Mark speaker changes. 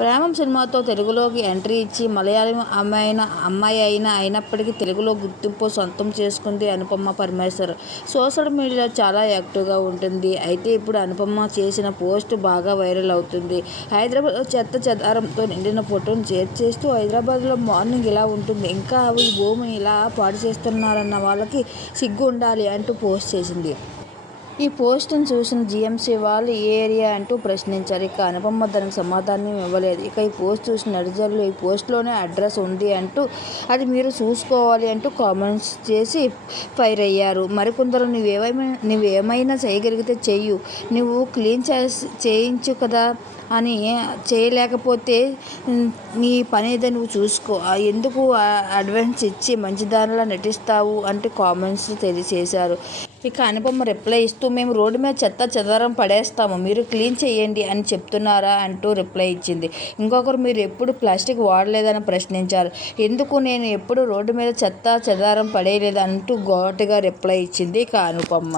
Speaker 1: ప్రేమం సినిమాతో తెలుగులోకి ఎంట్రీ ఇచ్చి మలయాళం అమ్మాయిన అమ్మాయి అయినా అయినప్పటికీ తెలుగులో గుర్తింపు సొంతం చేసుకుంది అనుపమ పరమేశ్వర్. సోషల్ మీడియాలో చాలా యాక్టివ్గా ఉంటుంది. అయితే ఇప్పుడు అనుపమ చేసిన పోస్ట్ బాగా వైరల్ అవుతుంది. హైదరాబాద్లో చెత్త చెదారంతో నిండిన ఫోటోను షేర్ చేస్తూ హైదరాబాద్లో మార్నింగ్ ఇలా ఉంటుంది. ఇంకా ఈ భూమిని ఇలా పాడు చేస్తున్నారన్న వాళ్ళకి సిగ్గు ఉండాలి అంటూ పోస్ట్ చేసింది. ఈ పోస్టును చూసిన జీఎంసీ వాళ్ళు ఏ ఏరియా అంటూ ప్రశ్నించారు. ఇక అనుపమ్మ దానికి సమాధానం ఇవ్వలేదు. ఇక ఈ పోస్ట్ చూసిన నడిజర్లు ఈ పోస్ట్లోనే అడ్రస్ ఉంది అంటూ అది మీరు చూసుకోవాలి అంటూ కామెంట్స్ చేసి ఫైర్ అయ్యారు. మరికొందరు నువ్వేమైనా నువ్వేమైనా చేయగలిగితే చెయ్యు. నువ్వు క్లీన్ చేసి చేయించు కదా అని చేయలేకపోతే నీ పని ఏదో నువ్వు చూసుకో. ఎందుకు అడ్వాన్స్ ఇచ్చి మంచిదానిలా నటిస్తావు అంటే కామెంట్స్ తెలియచేశారు ఇక అనుపమ రిప్లై ఇస్తూ మేము రోడ్డు మీద చెత్త చెదారం పడేస్తాము మీరు క్లీన్ చేయండి అని చెప్తున్నారా అంటూ రిప్లై ఇచ్చింది. ఇంకొకరు మీరు ఎప్పుడు ప్లాస్టిక్ వాడలేదని ప్రశ్నించారు. ఎందుకు నేను ఎప్పుడు రోడ్డు మీద చెత్త చెదారం పడేయలేదు అంటూ ఘాటుగా రిప్లై ఇచ్చింది ఇక అనుపమ్మ